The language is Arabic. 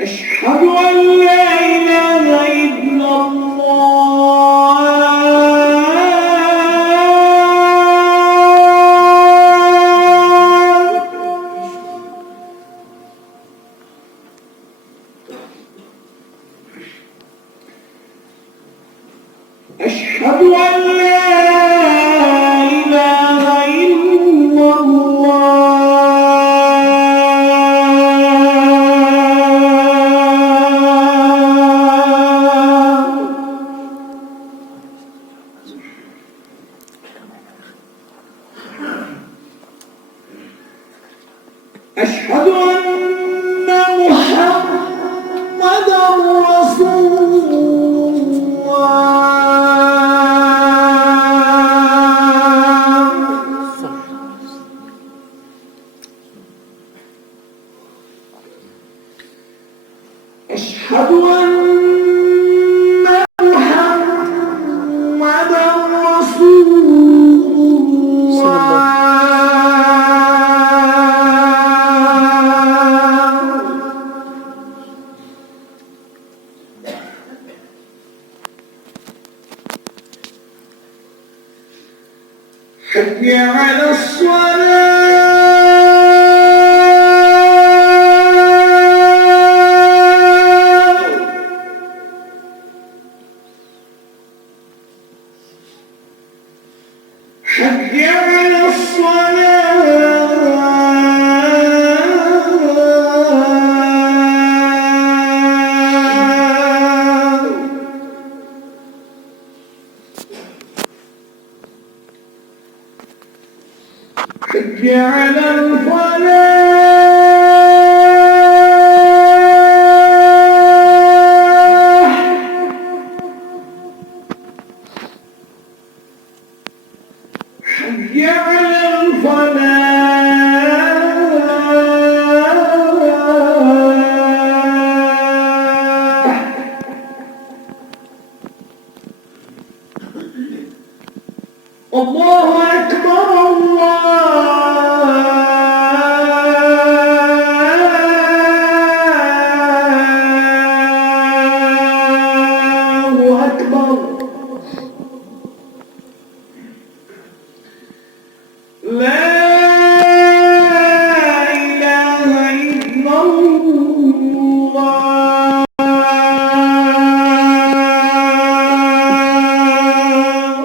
أشهد أن لا إله إلا الله أشهد أن لا إله إلا أشهد أن محمدًا رسول الله أشهد أن محمدًا رسول الله حي على الصلاة حي على حي على الفلاح حي على الفلاح الله أكبر الله أكبر لا إله إلا الله